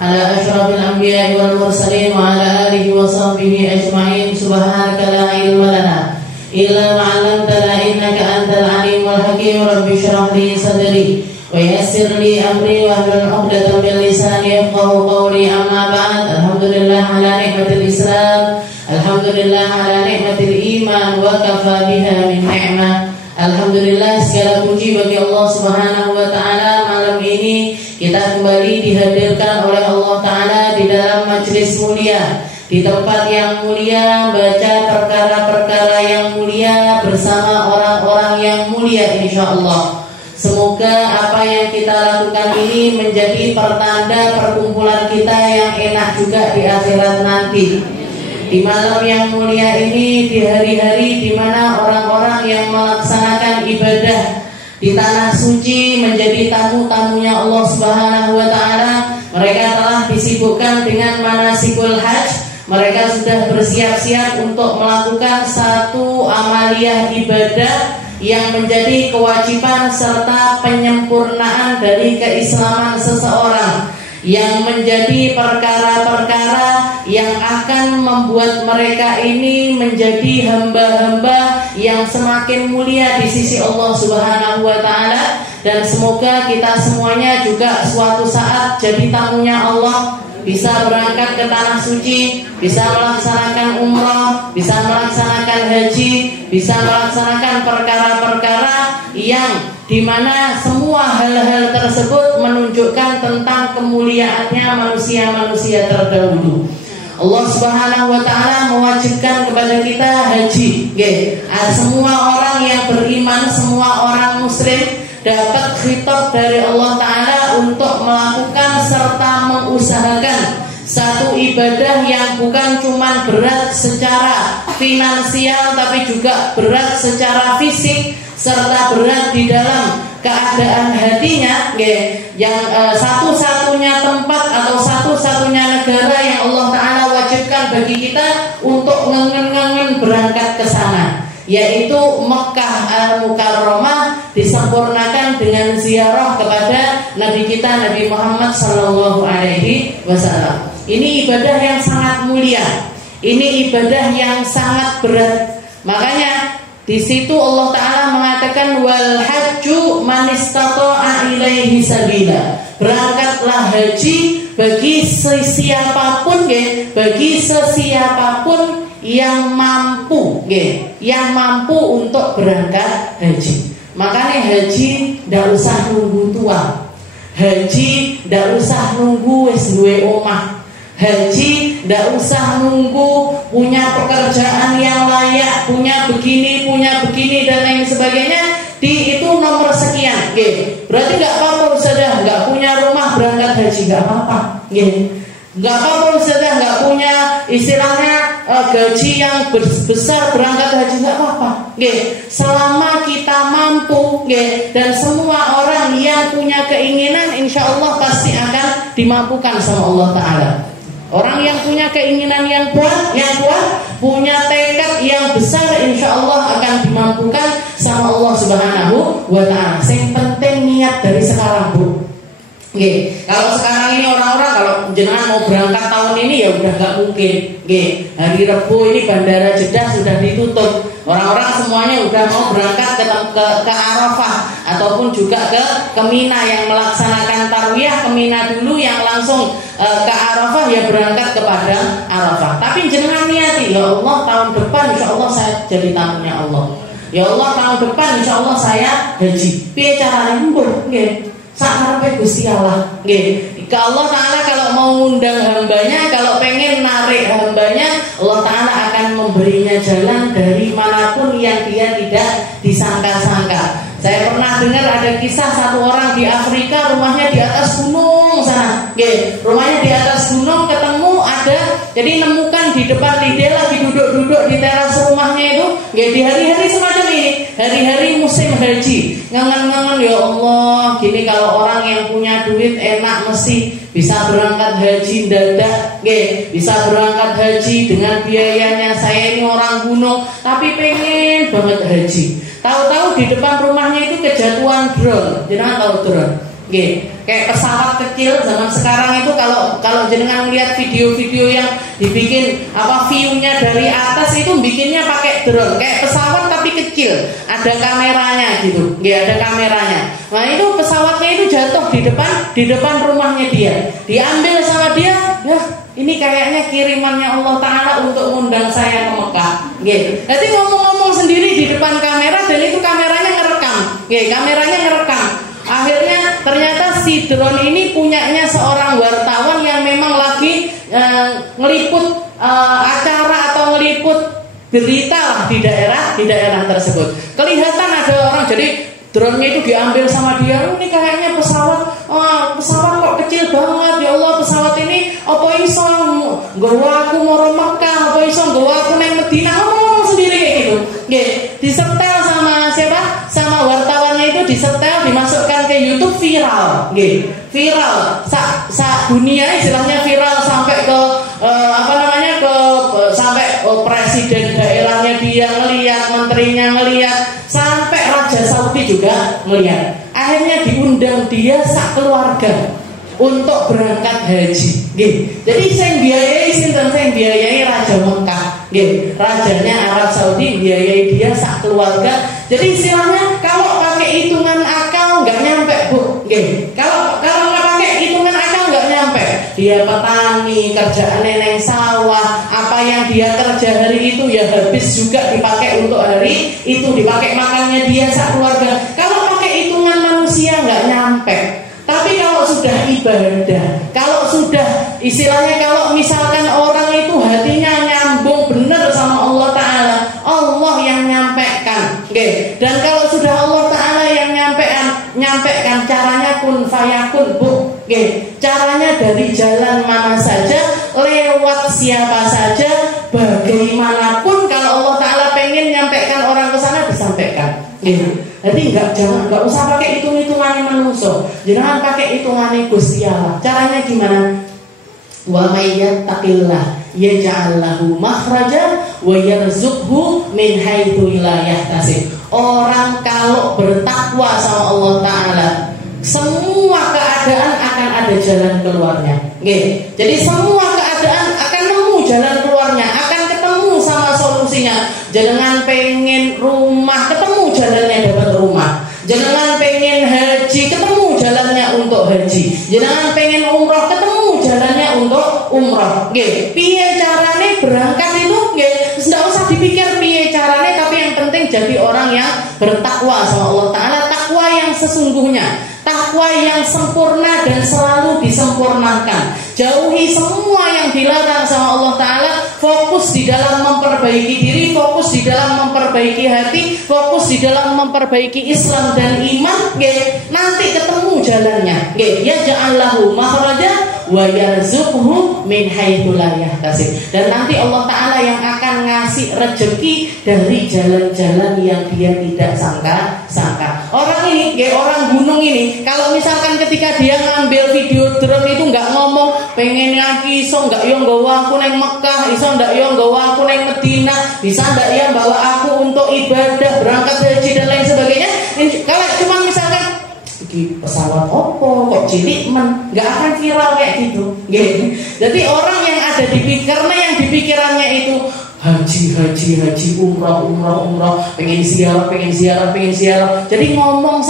على أشرف الأنبياء والمرسلين وعلى آله وصحبه أجمعين. سبحانك لا علم لنا إلا ما علمتنا إنك أنت العليم الحكيم. رب اشرح لي صدري ويسر لي أمري واحلل عقدة من لساني يفقهوا قولي. أما بعد، الحمد لله على نعمة الإسلام، الحمد لله على نعمة الإيمان وكفى بها من نعمة. Alhamdulillah, segala puji bagi Allah Subhanahu wa Ta'ala. Malam ini kita kembali dihadirkan oleh Allah Ta'ala di dalam majelis mulia, di tempat yang mulia, baca perkara-perkara yang mulia bersama orang-orang yang mulia, insya Allah. Semoga apa yang kita lakukan ini menjadi pertanda perkumpulan kita yang enak juga di akhirat nanti. Di malam yang mulia ini, di hari-hari di mana orang-orang yang melaksanakan ibadah di tanah suci menjadi tamu-tamunya Allah Subhanahu wa Ta'ala, mereka telah disibukkan dengan manasikul hajj. Mereka sudah bersiap-siap untuk melakukan satu amaliyah ibadah yang menjadi kewajiban serta penyempurnaan dari keislaman seseorang, yang menjadi perkara-perkara yang akan membuat mereka ini menjadi hamba-hamba yang semakin mulia di sisi Allah Subhanahu wa Ta'ala. Dan semoga kita semuanya juga suatu saat jadi tamunya Allah, bisa berangkat ke tanah suci, bisa melaksanakan umrah, bisa melaksanakan haji, bisa melaksanakan perkara-perkara yang dimana semua hal-hal tersebut menunjukkan tentang kemuliaannya manusia-manusia terdahulu. Allah Subhanahu wa Ta'ala mewajibkan kepada kita haji. Semua orang yang beriman, semua orang muslim dapat khitab dari Allah Ta'ala untuk melakukan serta mengusahakan satu ibadah yang bukan cuma berat secara finansial, tapi juga berat secara fisik, serta berat di dalam keadaan hatinya. Yang satu-satunya tempat atau satu-satunya negara yang Allah Ta'ala wajibkan bagi kita untuk ngengen-ngengen berangkat ke sana, yaitu Mekah Al-Mukarramah, disempurnakan dengan ziarah kepada Nabi kita Nabi Muhammad Sallallahu Alaihi Wasallam. Ini ibadah yang sangat mulia, ini ibadah yang sangat berat. Makanya di situ Allah Ta'ala mengatakan wal hajju man istata'a ilaihi sabila. Berangkatlah haji bagi siapapun, bagi sesiapapun yang mampu, yang mampu untuk berangkat haji. Makanya haji ndak usah nunggu tua, haji ndak usah nunggu wis duwe omah, haji ndak usah nunggu punya pekerjaan yang layak, punya begini dan lain sebagainya. Di itu nomor sekian, berarti nggak apa-apa Ustazah nggak punya rumah berangkat haji, nggak apa-apa, nggak apa-apa Ustazah nggak punya istilahnya gaji yang besar berangkat haji, nggak apa-apa. Selama kita mampu, dan semua orang yang punya keinginan, insya Allah pasti akan dimampukan sama Allah Ta'ala. Orang yang punya keinginan yang kuat, punya tekad yang besar, insya Allah akan dimampukan sama Allah Subhanahu wa Ta'ala. Yang penting niat dari sekarang, Bu. Kalau sekarang ini orang-orang kalau jenengan mau berangkat tahun ini ya udah nggak mungkin. Hari Rabu ini Bandara Jeddah sudah ditutup. Orang-orang semuanya udah mau berangkat ke Arafah ataupun juga ke Mina, yang melaksanakan tarwiyah ke Mina dulu, yang langsung ke Arafah ya berangkat kepada Arafah. Tapi jenengan niati, ya Allah tahun depan insya Allah saya jadi tamunya Allah. Ya Allah tahun depan insya Allah saya haji. Piye carane mbur? Sakarape Gusti Allah. Allah Ta'ala kalau mau undang hambanya, kalau pengen narik hambanya, Allah Ta'ala akan memberinya jalan dari manapun yang dia tidak disangka-sangka. Saya pernah dengar ada kisah satu orang di Afrika, rumahnya di atas gunung sana. Rumahnya di atas gunung, ketemu ada, jadi nemukan di depan dia lagi duduk-duduk di teras rumahnya itu. Di hari-hari semacam ini, hari-hari musim haji, ngangen-ngangen, ya Allah, gini kalau orang yang punya duit enak mesti bisa berangkat haji dadak, bisa berangkat haji dengan biayanya. Saya ini orang gunung tapi pengen banget haji. Tahu-tahu di depan rumahnya itu kejatuhan drone. Jangan tahu drone. Nggih, kayak pesawat kecil zaman sekarang itu kalau jenengan lihat video-video yang dibikin view-nya dari atas itu bikinnya pakai drone, kayak pesawat tapi kecil, ada kameranya gitu. Nggih, ada kameranya. Nah, itu pesawatnya itu jatuh di depan rumahnya dia. Diambil sama dia, ya ini kayaknya kirimannya Allah Ta'ala untuk mengundang saya ke Mekah. Nggih. Jadi ngomong-ngomong sendiri di depan kamera dan itu kameranya ngerekam. Nggih, kameranya ngerekam. Akhirnya ternyata si drone ini punyanya seorang wartawan yang memang lagi ngeliput acara atau ngeliput berita lah di daerah tersebut. Kelihatan ada orang, jadi drone-nya itu diambil sama dia. Ini kayaknya pesawat kok kecil banget, ya Allah, pesawat ini apa iso nggawa aku mau Mekah, apa iso nggawa aku nang Madinah, ngomong sendiri kayak gitu. Nggih, disetel sama siapa? Sama wartawannya itu disetel, dimasukkan ke YouTube, viral. Nggih, viral. Sak dunia istilahnya viral sampai ke sampai presiden daerahnya dia ngelihat, menterinya ngelihat, sampai Raja Saudi juga melihat. Akhirnya diundang dia sak keluarga untuk berangkat haji. Nggih. Jadi sing biayai sinten, sing biayai Raja Mekah. Nggih. Rajanya Arab Saudi biayai dia sak keluarga. Jadi istilahnya kalau pakai hitungan akal nggak nyampe, Bu. Nggih. Kalau nggak pakai hitungan akal nggak nyampe. Dia petani, kerjaannya neng sawah, apa yang dia kerja hari itu ya habis juga dipakai untuk hari itu, dipakai makannya dia sak keluarga. Kalau pakai hitungan manusia nggak nyampe. Tapi kalau sudah ibadah, kalau sudah istilahnya, kalau misalkan orang itu hatinya nyambung benar sama Allah Ta'ala, Allah yang nyampaikan. Okay. Dan kalau sudah Allah Ta'ala yang nyampaikan, caranya kun fayakun, Bu. Okay. Caranya dari jalan mana saja, lewat siapa saja, bagaimanapun, kalau Allah Ta'ala pengen nyampaikan orang ke sana, disampaikan. Okay. Jadi nggak usah pakai hitung-hitungan manusia, jangan pakai hitungan Gusti Allah. Caranya gimana? Wa may yattaqillah yaj'al lahu makhraja wa yarzuqhu min haitsu la yahtasib. Orang kalau bertakwa sama Allah Ta'ala, semua keadaan akan ada jalan keluarnya. Nggih. Jadi semua keadaan akan nemu jalan keluarnya, akan ketemu sama solusinya. Jangan pengen rumah, ketemu jalannya dapat rumah. Jangan pengen haji, ketemu jalannya untuk haji. Jangan pengen umroh, ketemu jalannya untuk umroh. Nggih, piye carane berangkat itu nggih, enggak usah dipikir piye carane, tapi yang penting jadi orang yang bertakwa sama Allah Ta'ala, takwa yang sesungguhnya, takwa yang sempurna dan selalu disempurnakan. Jauhi semua yang dilarang sama Allah Ta'ala. Fokus di dalam memperbaiki diri, fokus di dalam memperbaiki hati, fokus di dalam memperbaiki Islam dan iman. Nanti ketemu jalannya. Ya ja'allahu makhraja wa yarzuqhu min haitsu la yahtasib. Dan nanti Allah Ta'ala yang akan ngasih rezeki dari jalan-jalan yang dia tidak sangka. Orang ini, orang gunung ini, kalau misalkan ketika dia ngambil video drone itu nggak ngomong pengen ngaki, iso nggak yo nggawa aku neng Mekah, iso ndak yo nggawa aku neng Madinah, bisa ndak ya bawa aku untuk ibadah, berangkat haji dan lain sebagainya. Kalau cuma misalkan di pesawat opo kok cilik nggak akan viral kayak gitu. Jadi orang yang ada karena yang di pikirannya itu haji, umrah, pengen ziarah. Jadi ngomong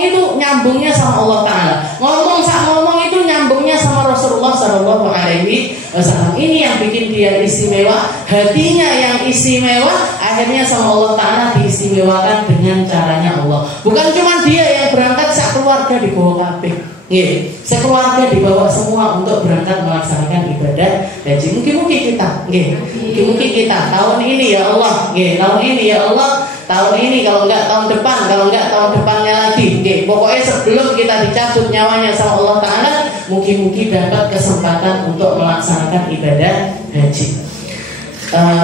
itu nyambungnya sama Allah Ta'ala. Ngomong itu nyambungnya sama Rasulullah Shallallahu Alaihi Wasallam. Ini yang bikin dia istimewa, hatinya yang istimewa. Akhirnya sama Allah Ta'ala diistimewakan dengan caranya Allah. Bukan cuma dia yang berangkat, sak keluarga dibawa kabeh. Sekeluarga dibawa semua untuk berangkat melaksanakan ibadah haji. Mungkin kita tahun ini ya Allah, tahun ini ya Allah, tahun ini kalau enggak tahun depannya lagi. Pokoknya sebelum kita dicabut nyawanya sama Allah Ta'ala, mungkin dapat kesempatan untuk melaksanakan ibadah haji.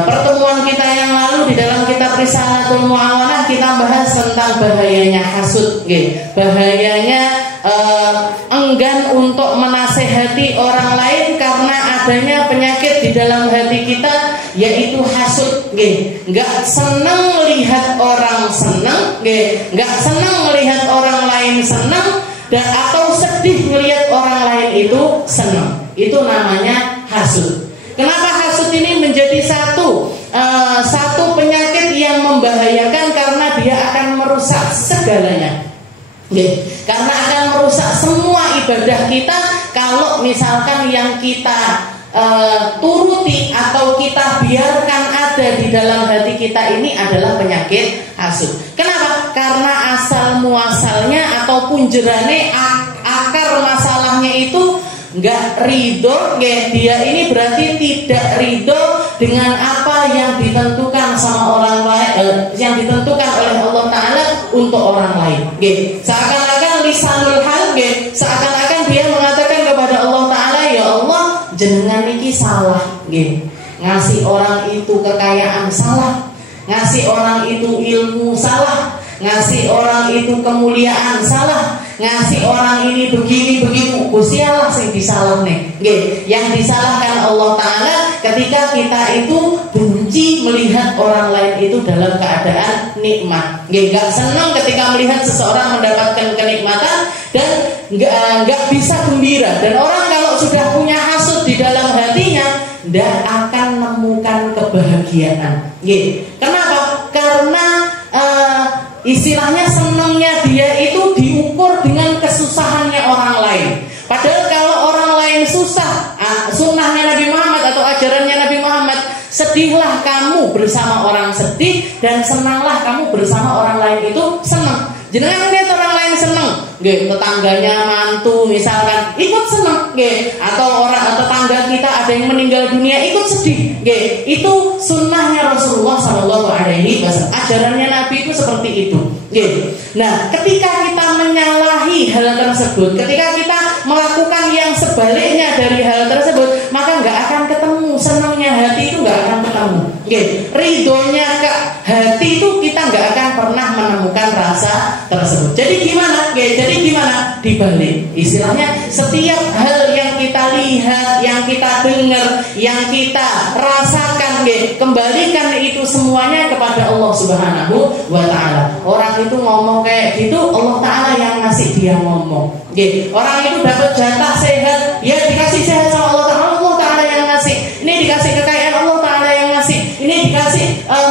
Pertemuan kita yang lalu di dalam kitab Risalatul Mu'awanah kita bahas tentang bahayanya hasud, bahayanya enggan untuk menasehati orang lain karena adanya penyakit di dalam hati kita, yaitu hasud. Nggak senang melihat orang senang, nggak senang melihat orang lain senang. dan atau sedih melihat orang lain itu senang. Itu namanya hasud. Kenapa hasud ini menjadi satu penyakit yang membahayakan? Karena dia akan merusak segalanya. Karena akan merusak semua ibadah kita kalau misalkan yang kita turuti atau kita biarkan ada di dalam hati kita ini adalah penyakit hasud. Kenapa? Karena asal muasalnya atau punjerane akar masalahnya itu nggak ridho, dia ini berarti tidak ridho dengan apa yang ditentukan sama orang lain, yang ditentukan oleh Allah Ta'ala untuk orang lain. Seakan-akan lisanul hal, seakan-akan dia mengatakan kepada Allah Ta'ala, ya Allah, jenengan niki salah, ngasih orang itu kekayaan salah, ngasih orang itu ilmu salah, ngasih orang itu kemuliaan salah, ngasih orang ini begini Gusti Allah sing disalah nih. Yang disalahkan Allah Ta'ala ketika kita itu benci melihat orang lain itu dalam keadaan nikmat. Gak senang ketika melihat seseorang mendapatkan kenikmatan dan gak bisa gembira. Dan orang kalau sudah punya hasud di dalam hatinya, tidak akan menemukan kebahagiaan. Kenapa? Karena istilahnya senangnya dia itu diukur dengan kesusahannya orang lain. Padahal kalau orang lain susah, sunnahnya Nabi Muhammad atau ajarannya Nabi Muhammad, sedihlah kamu bersama orang sedih dan senanglah kamu bersama orang lain itu senang. Jangan lihat orang lain senang, tetangganya mantu misalkan ikut senang, atau orang tetangga kita ada yang meninggal dunia ikut sedih, itu sunnahnya Rasulullah SAW. Ajarannya Nabi itu seperti itu. Nah, ketika kita menyalahi hal tersebut, ketika kita melakukan yang sebaliknya dari hal tersebut, maka nggak akan ketemu senangnya hati itu, nggak akan ketemu. Ridhonya ke hati itu kita nggak akan pernah menemukan rasa tersebut. Jadi gimana? Dibalik. Istilahnya setiap hal yang kita lihat, yang kita dengar, yang kita rasakan, kembalikan itu semuanya kepada Allah Subhanahu wa Ta'ala. Orang itu ngomong kayak gitu, Allah Ta'ala yang ngasih dia ngomong. Orang itu dapat jatah sehat, ya dikasih sehat sama Allah Ta'ala. Allah Ta'ala yang ngasih. Ini dikasih kekayaan, Allah Ta'ala yang ngasih. Ini dikasih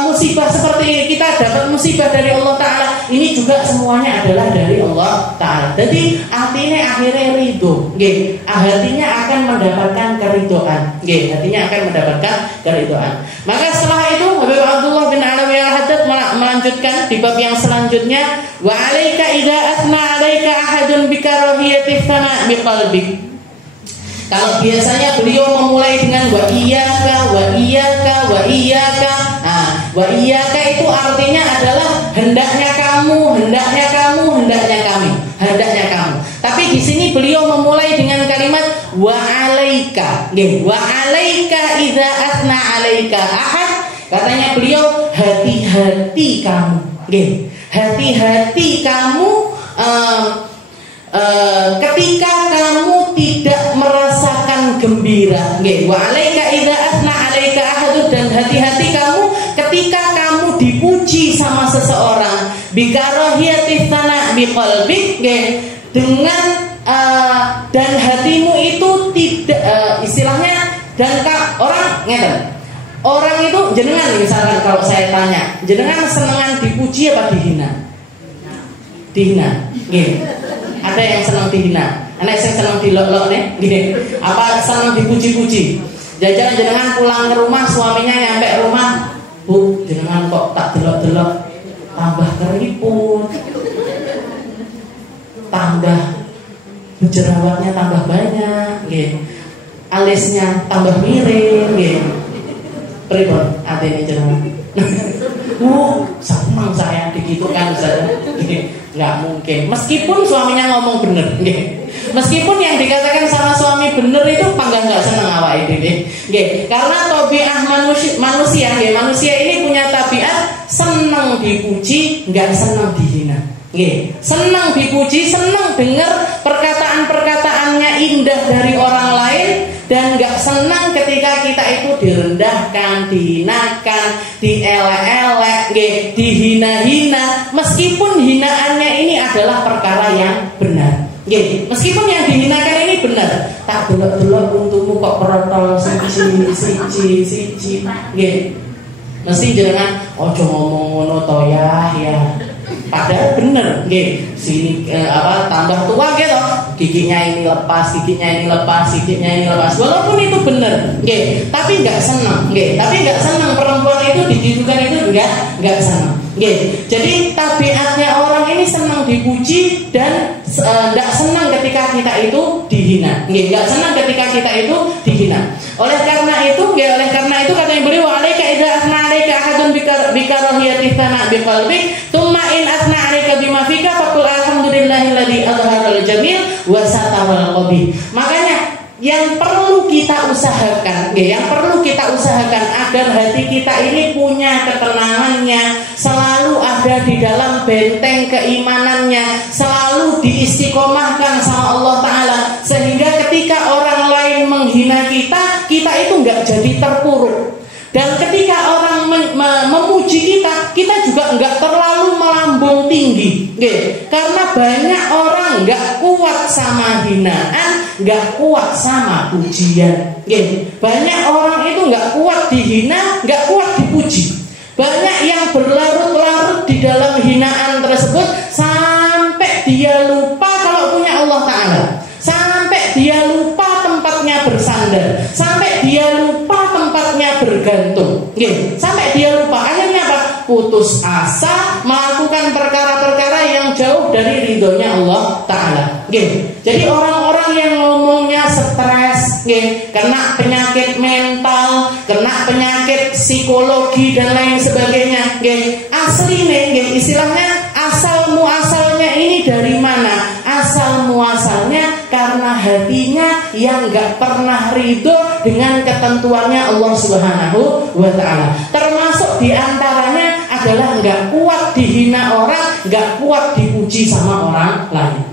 musibah seperti ini, kita dapat musibah dari Allah Ta'ala. Ini juga semuanya adalah dari Allah Ta'ala. Jadi artinya akhirnya ridho, hatinya akan mendapatkan keridhaan, hatinya akan mendapatkan keridhaan. Maka setelah itu Habib Abdullah bin Alawi al-Haddad melanjutkan di bab yang selanjutnya, wa alaika idza athna alaika ahadun bi karahiyati thana bi qalbik. Kalau biasanya beliau memulai dengan wa iyyaka wa iyyaka wa iyyaka. Wa iyyaka itu artinya adalah hendaknya kamu, hendaknya kamu, hendaknya kami, hendaknya kamu. Tapi di sini beliau memulai dengan kalimat wa alaika. Wa alaika idza athna alaika ahad. Katanya beliau hati-hati kamu. Hati-hati kamu ketika kamu tidak merasakan gembira. Wa alaika idza athna alaika ahad, dan hati-hati kamu ketika kamu dipuji sama seseorang. Bikarahiyati tsana biqalbik, dengan dan hatimu itu tidak istilahnya, dan orang ngeten. Orang itu jenengan misalkan kalau saya tanya, jenengan senengan dipuji apa dihina? Dihina. Ada yang senang dihina, anak saya senang dilok-lok nih, apa senang dipuji-puji. Jajan jenengan pulang ke rumah, suaminya nyampe rumah, Bu, jenengan kok tak delok-delok, tambah keriput, tambah jerawatnya tambah banyak, alisnya tambah miring, pripun atene jenengan? Senang saya digitukan saya. Nggak mungkin. Meskipun suaminya ngomong bener, meskipun yang dikatakan sama suami bener itu panggang nggak seneng awake dhewe. Karena tabiat manusia, manusia ini punya tabiat senang dipuji, nggak senang dihina. Senang dipuji, senang dengar perkataan-perkataannya indah dari orang lain, dan gak senang ketika kita itu direndahkan, dihinakan, dielek-elek, dihina-hina, meskipun hinaannya ini adalah perkara yang benar. Nggih, meskipun yang dihinakan ini benar. Tak delok-delok untumu kok protol siji. Nggih. Mesti jenengan ojo ngomong ngono to ya. Padahal bener, nggih. Sini tambah tua gitu. Giginya ini lepas. Walaupun itu bener, nggih. Tapi nggak senang, nggih. Perempuan itu digitukan itu juga nggak senang, nggih. Jadi tabiatnya orang ini senang dipuji dan nggak senang ketika kita itu dihina, nggih. Nggak senang ketika kita itu dihina. Oleh karena itu katanya beliau, alaika idza asna alaika ahadun bikarahiyati sana biqalbik thumma in asna alaika bima fika faqul alhamdulillahilladzi adhara al-jamil wa satara al-qabih. Makanya yang perlu kita usahakan agar hati kita ini punya ketenangannya, selalu ada di dalam benteng keimanannya, selalu diistiqomahkan sama Allah Ta'ala, sehingga ketika orang lain menghina kita itu nggak jadi terpuruk. Dan ketika orang memuji kita juga nggak terlalu melambung tinggi, nggih. Karena banyak orang nggak kuat sama hinaan, nggak kuat sama pujian, nggih. Banyak orang itu nggak kuat dihina, nggak kuat dipuji. Banyak yang berlarut-larut di dalam hinaan tersebut sampai dia lupa kalau punya Allah Ta'ala, sampai dia lupa tempatnya bersandar, sampai dia lupa tempatnya bergantung, nggih. Sampai dia lupa, akhirnya apa? Putus asa melakukan perkara-perkara yang jauh dari ridhonya Allah Ta'ala, nggih. Jadi orang-orang yang ngomongnya stres, nggih, kena penyakit mental, kena penyakit psikologi dan lain sebagainya, nggih. Asline, nggih, istilahnya asal muasalnya ini dari mana? Asal muasalnya karena hatinya yang gak pernah ridho dengan ketentuannya Allah Subhanahu wa Ta'ala. Termasuk diantaranya adalah gak kuat dihina orang, gak kuat dipuji sama orang lain,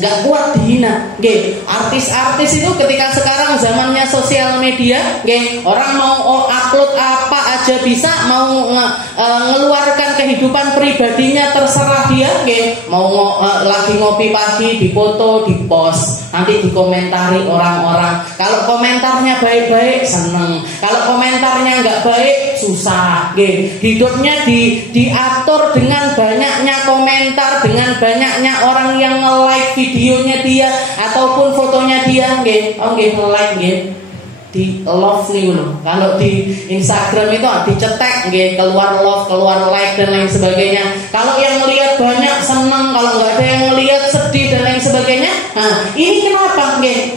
gak kuat dihina, nggih. Artis-artis itu ketika sekarang zamannya sosial media, nggih, orang mau upload apa aja bisa, mau ngeluarkan kehidupan pribadinya terserah dia, nggih. Mau lagi ngopi pagi difoto, dipost, nanti dikomentari orang-orang. Kalau komentarnya baik-baik seneng, kalau komentarnya nggak baik susah, nggih. Hidupnya diatur dengan banyaknya komentar, dengan banyaknya orang yang nge-like videonya dia ataupun fotonya dia, nggih. Oh nggih, nge-like nggih. Di love nih loh. Kalau di Instagram itu dicetek nggih, keluar love, keluar like dan lain sebagainya. Kalau yang melihat banyak seneng, kalau nggak ada yang melihat sedih dan lain sebagainya. Nah, ini kenapa nggih?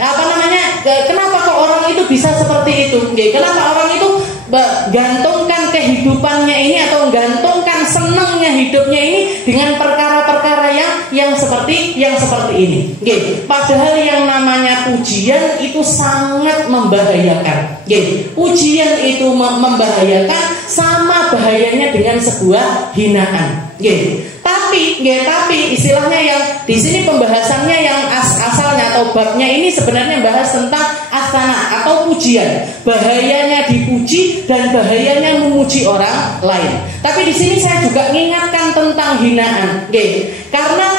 Kenapa kok orang itu bisa seperti itu nggih? Kenapa orang itu gantungkan kehidupannya ini atau gantungkan senangnya hidupnya ini dengan perkara-perkara yang seperti ini, nggih. Padahal yang namanya pujian itu sangat membahayakan, nggih. Pujian itu membahayakan, sama bahayanya dengan sebuah hinaan, nggih. Tapi istilahnya yang di sini pembahasannya yang asalnya atau babnya ini sebenarnya bahas tentang asana atau pujian, bahayanya dipuji dan bahayanya memuji orang lain. Tapi di sini saya juga mengingatkan tentang hinaan, nggih. Karena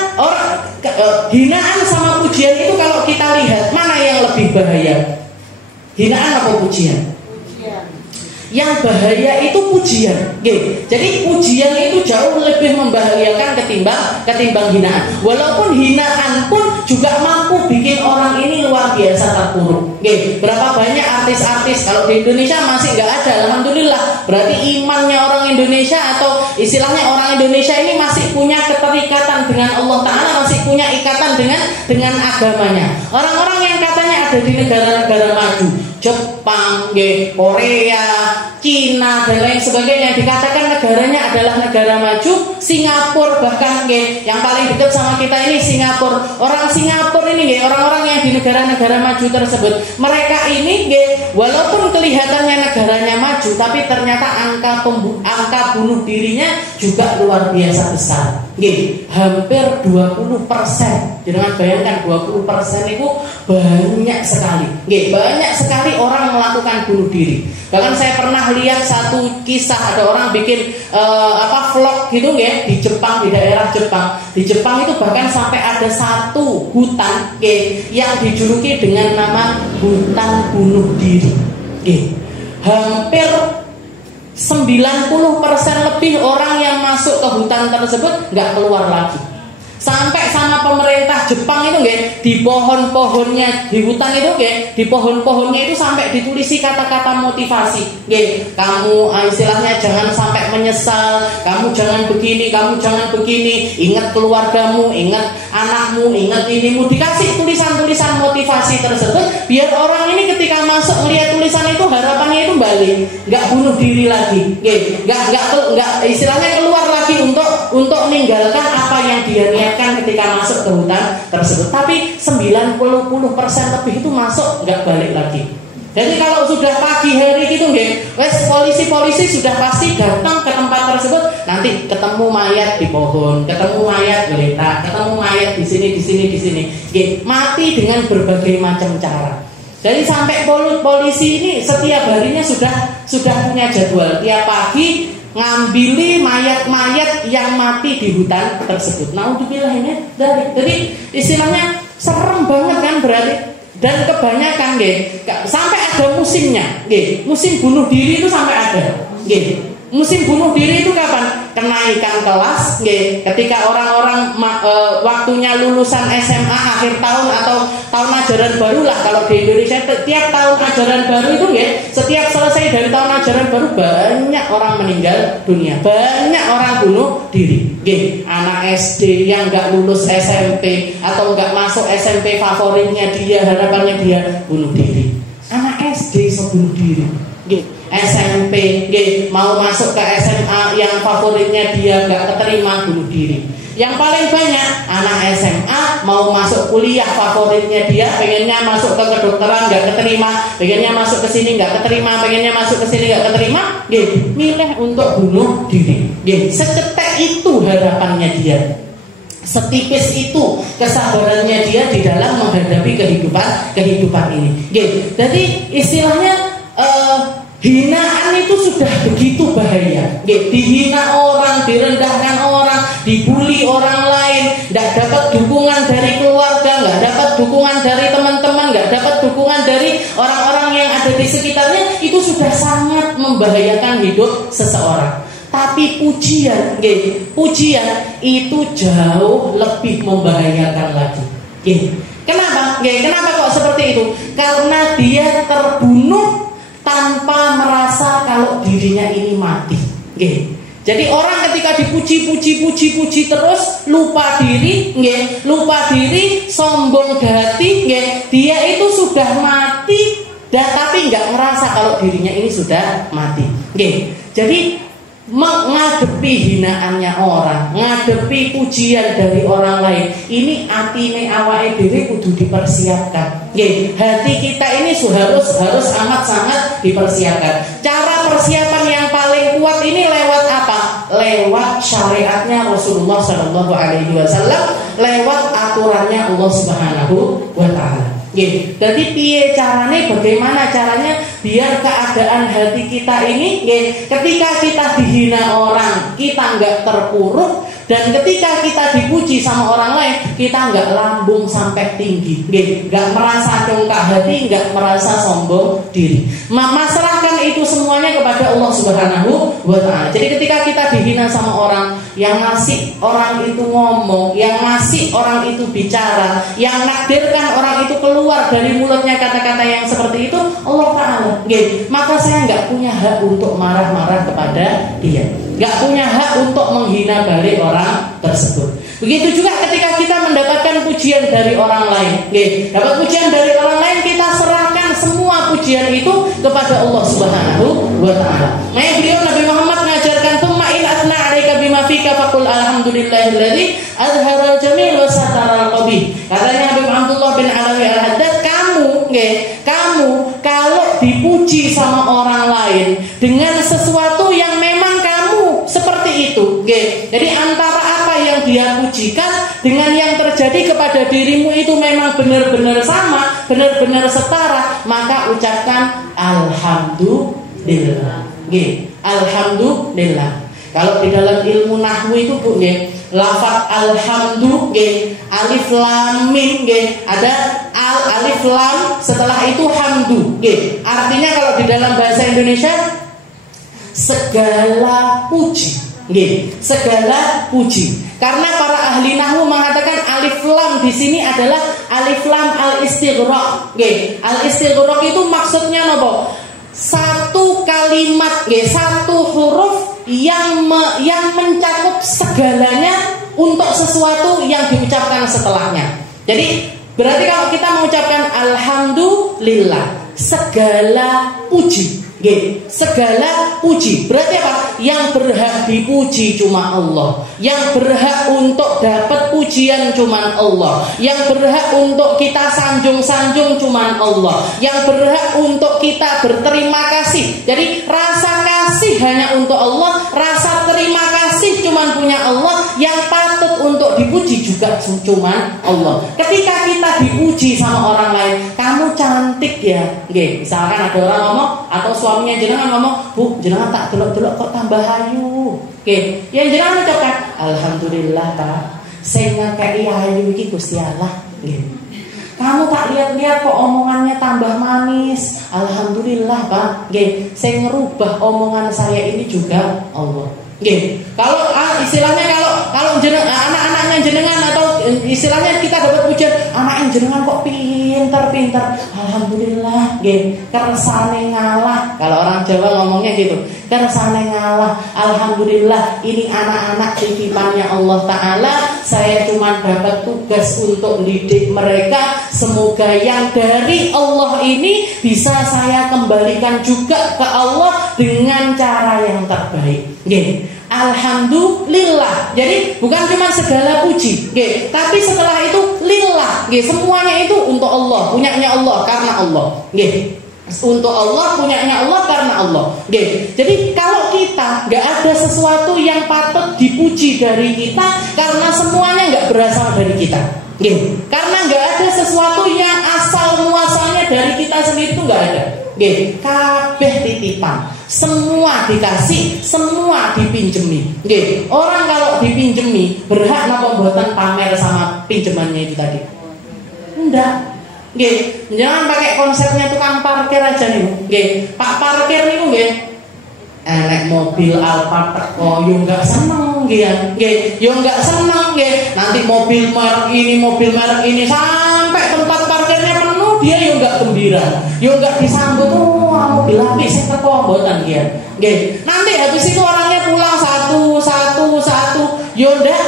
hinaan sama pujian itu kalau kita lihat mana yang lebih bahaya, hinaan atau pujian? Yang bahaya itu pujian, nggih. Jadi pujian itu jauh lebih membahayakan ketimbang hinaan. Walaupun hinaan pun juga mampu bikin orang ini luar biasa terpuruk, nggih. Berapa banyak artis-artis kalau di Indonesia masih nggak ada, alhamdulillah. Berarti imannya orang Indonesia atau istilahnya orang Indonesia ini masih punya keterikatan dengan Allah Ta'ala, masih punya ikatan dengan agamanya. Orang-orang yang katanya ada di negara-negara maju, Jepang, Korea, Cina dan lain sebagainya, dikatakan negaranya adalah negara maju. Singapura bahkan, yang paling dekat sama kita ini Singapura. Orang Singapura ini, orang-orang yang di negara-negara maju tersebut, mereka ini, walaupun kelihatannya negaranya maju, tapi ternyata angka bunuh dirinya juga luar biasa besar. Nggih, hampir 20%. Jangan bayangkan 20% itu banyak sekali. Nggih, banyak sekali orang melakukan bunuh diri. Bahkan saya pernah lihat satu kisah, ada orang bikin vlog gitu nggih di Jepang, di daerah Jepang. Di Jepang itu bahkan sampai ada satu hutan nggih yang dijuluki dengan nama hutan bunuh diri. Nggih. Hampir 90% lebih orang yang masuk ke hutan tersebut nggak keluar lagi. Sampai sama pemerintah Jepang itu nggih, di pohon-pohonnya di hutan itu nggih, di pohon-pohonnya itu sampai ditulisi kata-kata motivasi. Nggih, kamu istilahnya jangan sampai menyesal, kamu jangan begini, kamu jangan begini, ingat keluargamu, ingat anakmu, ingat inimu, dikasih tulisan-tulisan motivasi tersebut biar orang ini ketika masuk melihat tulisan itu harapannya itu balik, nggak bunuh diri lagi. Nggih, nggak istilahnya keluar lagi untuk meninggalkan apa yang dia niatkan ketika masuk ke hutan tersebut. Tapi 90% lebih itu masuk nggak balik lagi. Jadi kalau sudah pagi hari gitu nggih, wes polisi-polisi sudah pasti datang ke tempat tersebut, nanti ketemu mayat di pohon, ketemu mayat geletak, ketemu mayat di sini. Nggih, mati dengan berbagai macam cara. Jadi sampai polisi ini setiap harinya sudah punya jadwal. Tiap pagi ngambili mayat-mayat yang mati di hutan tersebut. Naudzubillah ini jadi istilahnya serem banget kan berarti. Dan kebanyakan nggih, sampai ada musimnya, nggih. Musim bunuh diri itu sampai ada, nggih. Musim bunuh diri itu kapan? Kenaikan kelas, nggih. Ketika orang-orang waktunya lulusan SMA akhir tahun atau tahun ajaran baru lah, kalau di Indonesia tiap tahun ajaran baru itu nggih, setiap selesai dari tahun ajaran baru banyak orang meninggal dunia, banyak orang bunuh diri, nggih. Anak SD yang nggak lulus SMP atau nggak masuk SMP favoritnya dia, harapannya dia bunuh diri. Anak SD so bunuh diri, nggih. SMP, nggih, mau masuk ke SMA yang favoritnya dia nggak keterima bunuh diri. Yang paling banyak anak SMA mau masuk kuliah favoritnya dia, pengennya masuk ke kedokteran nggak keterima, pengennya masuk ke sini nggak keterima, pengennya masuk ke sini nggak keterima, nggih, milih untuk bunuh diri. Nggih, secetek itu harapannya dia. Setipis itu kesabarannya dia di dalam menghadapi kehidupan ini. Nggih, jadi istilahnya hinaan itu sudah begitu bahaya. Dihina orang, direndahkan orang, dibully orang lain, nggak dapat dukungan dari keluarga, nggak dapat dukungan dari teman-teman, nggak dapat dukungan dari orang-orang yang ada di sekitarnya, itu sudah sangat membahayakan hidup seseorang. Tapi pujian itu jauh lebih membahayakan lagi. Kenapa? Kenapa kok seperti itu? Karena dia terbunuh tanpa merasa kalau dirinya ini mati. Jadi orang ketika dipuji terus lupa diri, sombong hati, dia itu sudah mati dan tapi nggak merasa kalau dirinya ini sudah mati. Jadi menghadapi hinaannya orang, ngadepi pujian dari orang lain, ini atine awake dhewe kudu dipersiapkan. Nggih, hati kita ini harus amat sangat dipersiapkan. Cara persiapan yang paling kuat ini lewat apa? Lewat syariatnya Rasulullah Shallallahu Alaihi Wasallam, lewat aturannya Allah Subhanahu Wa Taala. Jadi piye caranya, bagaimana caranya biar keadaan hati kita ini ketika kita dihina orang kita nggak terpuruk, dan ketika kita dipuji sama orang lain kita nggak lambung sampai tinggi, nggak merasa congkak hati, nggak merasa sombong diri. Masalahkan itu semuanya kepada Allah Subhanahu Wa Taala. Jadi ketika kita dihina sama orang, yang ngasih orang itu ngomong, yang ngasih orang itu bicara, yang nakdirkan orang itu keluar dari mulutnya kata-kata yang seperti itu Allah Ta'ala, maka saya nggak punya hak untuk marah-marah kepada dia, nggak punya hak untuk menghina balik orang tersebut. Begitu juga ketika kita mendapatkan pujian dari orang lain, dapat pujian dari orang lain, kita serahkan semua pujian itu kepada Allah Subhanahu Wa Ta'ala. Nah, beliau Nabi Muhammad mengajarkan tsumma in asna 'alaika bima fika faqul alhamdulillahilladzi azhara al-jamil wa satara al-qabih. Katanya Habib Abdullah bin Alawi Al-Haddad, kamu kalau dipuji sama orang lain dengan sesuatu yang memang kamu seperti itu, jadi antara apa yang dia pujikan dengan yang terjadi kepada dirimu itu memang benar-benar sama, benar-benar setara, maka ucapkan alhamdulillah. Nggih, alhamdulillah. Kalau di dalam ilmu nahwu itu Bu nggih, lafaz alhamdu nggih, alif lam mim nggih, ada alif lam setelah itu hamdu nggih. Artinya kalau di dalam bahasa Indonesia segala puji nggih, segala puji. Karena para ahli nahwu mengatakan alif lam di sini adalah alif lam al-istighraq nggih. Al-istighraq itu maksudnya napa? Satu kalimat nggih, satu huruf yang mencakup segalanya untuk sesuatu yang diucapkan setelahnya. Jadi berarti kalau kita mengucapkan alhamdulillah, segala puji nggih, segala puji. Berarti apa? Yang berhak dipuji cuma Allah. Yang berhak untuk dapat pujian cuma Allah. Yang berhak untuk kita sanjung-sanjung cuma Allah. Yang berhak untuk kita berterima kasih. Jadi rasa kasih hanya untuk Allah, rasa terima kasih cuma punya Allah. Yang patut untuk dipuji juga cuma Allah. Ketika kita dipuji sama orang lain, kamu cantik ya nggih. Misalkan ada orang ngomong atau suaminya jenengan ngomong, "Bu, jenengan tak delok-delok kok tambah ayu." Oke, yang jenengan ucapkan, "Alhamdulillah, Pak. Sing ngekeki ayu iki Gusti Allah." Nggih. Kamu tak lihat-lihat kok omongannya tambah manis. Alhamdulillah, Pak. Nggih, sing ngerubah omongan saya ini juga Allah. Nggih. Kalau istilahnya kalau jenengan anak-anaknya jenengan atau istilahnya kita dapat pujian, anaknya jenengan kok pinter. Alhamdulillah, nggih. Kersane ngalah. Kalau orang Jawa ngomongnya gitu. Kersane ngalah. Alhamdulillah, ini anak-anak titipannya Allah Ta'ala. Saya cuma dapat tugas untuk didik mereka. Semoga yang dari Allah ini bisa saya kembalikan juga ke Allah dengan cara yang terbaik. Nggih. Alhamdulillah. Jadi bukan cuma segala puji, nggih, tapi setelah itu lillah, nggih, semuanya itu untuk Allah, punyanya Allah, karena Allah, nggih. Untuk Allah, punyanya Allah, karena Allah, nggih. Jadi kalau kita nggak ada sesuatu yang patut dipuji dari kita, karena semuanya nggak berasal dari kita, nggih. Karena nggak ada sesuatu yang asal muasalnya dari kita sendiri, itu nggak ada. Nggih, kabeh titipan, semua dikasih, semua dipinjemi. Nggih, orang kalau dipinjemi berhak napa mboten pamer sama pinjamannya itu tadi? Enggak. Nggih, jangan pakai konsepnya tukang parkir aja nih. Nggih, Pak parkir niku nggih. Enek mobil Alphard teko yo enggak seneng nggih. Nggih, yo enggak seneng nggih. Nanti mobil merek ini sampai tempat parkirnya penuh, dia yo enggak gembira. Yo enggak disambut, mobil apik sing teko mboten nggih. Nggih. Nanti habis itu orangnya pulang satu, yo ndak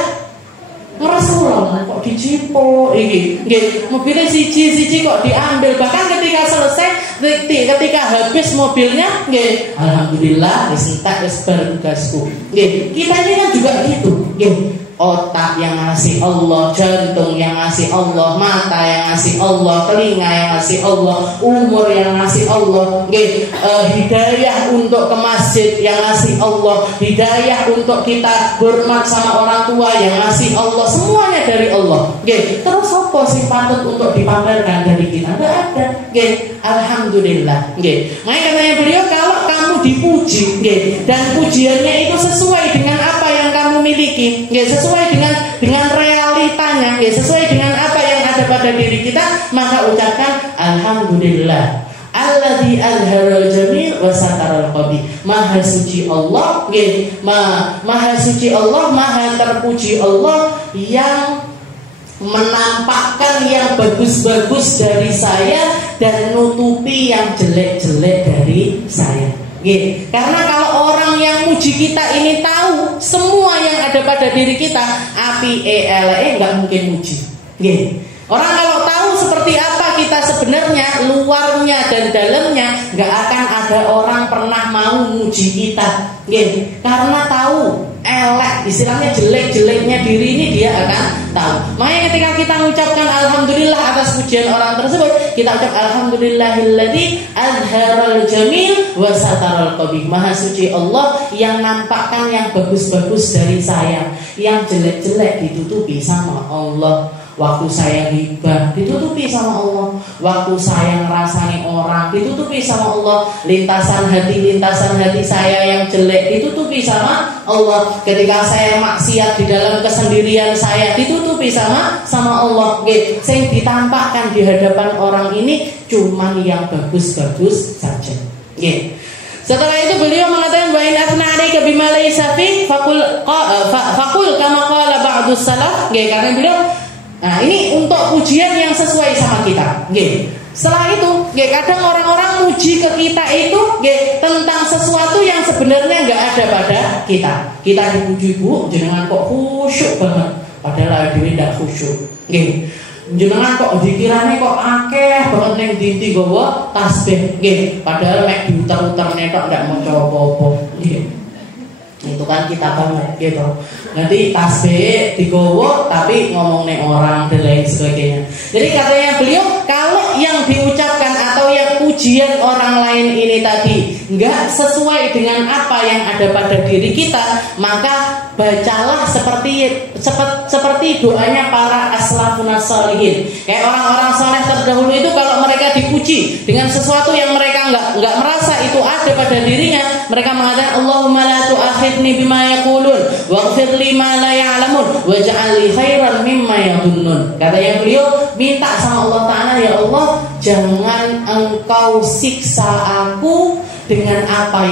ngeresul kok dicipo iki. Nggih, mobilnya siji kok diambil. Bahkan ketika selesai, ketika habis mobilnya, nggih, alhamdulillah wis entek wis bar tugasku. Nggih, kita ini kan juga gitu. Nggih. Otak yang ngasih Allah, jantung yang ngasih Allah, mata yang ngasih Allah, telinga yang ngasih Allah, umur yang ngasih Allah, hidayah untuk ke masjid yang ngasih Allah, hidayah untuk kita hormat sama orang tua yang ngasih Allah, semuanya dari Allah. Terus apa sih patut untuk dipamerkan dari kita? Tidak ada. Alhamdulillah. Makanya katanya beliau, kalau kamu dipuji, dan pujiannya itu sesuai dengan apa yang kamu miliki, sesuai dengan realitanya, sesuai dengan apa yang ada pada diri kita, maka ucapkan alhamdulillah. Alladzi azharal jamil wa sataral qabih. Maha suci Allah, maha suci Allah, maha terpuji Allah yang menampakkan yang bagus-bagus dari saya dan nutupi yang jelek-jelek dari saya. Karena kalau orang yang muji kita ini tahu semua yang ada pada diri kita, api nggak mungkin muji. Orang kalau tahu seperti apa kita sebenarnya, luarnya dan dalamnya, nggak akan ada orang pernah mau muji kita. Karena tahu elek, istilahnya jelek-jeleknya diri ini dia akan tahu. Makanya ketika kita mengucapkan alhamdulillah atas pujian orang tersebut, kita ucap alhamdulillahilladzi azharal jamil wa sataral qabih. Maha suci Allah yang nampakkan yang bagus-bagus dari saya, Yang jelek-jelek ditutupi sama Allah. Waktu saya ghibah ditutupi sama Allah. Waktu saya ngerasani orang ditutupi sama Allah. Lintasan hati saya yang jelek ditutupi sama Allah. Ketika saya maksiat di dalam kesendirian saya ditutupi sama Allah. Nggih, sing ditampakkan di hadapan orang ini cuman yang bagus-bagus saja. Nggih. Setelah itu beliau mengatakan wa in athna 'alaika bima laysa fi faqul kama qala ba'dus salaf. Nggih, karena beliau ini untuk pujian yang sesuai sama kita. Nggih. Setelah itu, nggih, kadang orang-orang muji ke kita itu nggih tentang sesuatu yang sebenarnya enggak ada pada kita. Kita dipuji, Bu, jenengan kok khusyuk banget, padahal dhewe ndak khusyuk. Nggih. Jenengan kok dikirane kok akeh banget ning dinti gawa tasbih. Nggih, padahal mek diuter-uter tok ndak maca apa-apa. Nggih. Itu kan kita banget gitu. Nanti tasbih digowo tapi ngomongnya orang dan lain sebagainya. Jadi katanya beliau, kalau yang diucapkan atau yang pujian orang lain ini tadi enggak sesuai dengan apa yang ada pada diri kita, maka bacalah seperti doanya para aslafun sholihin. Kayak orang-orang soleh terdahulu itu, kalau mereka dipuji dengan sesuatu yang mereka enggak merasa itu ada pada dirinya, mereka mengatakan Allahumma la tu'akhidni bima yaqulun waghfir li ma la ya'lamun waj'al li khairan mimma yadhunnun. Katanya beliau minta sama Allah Ta'ala, ya Allah, jangan engkau siksa aku dengan apa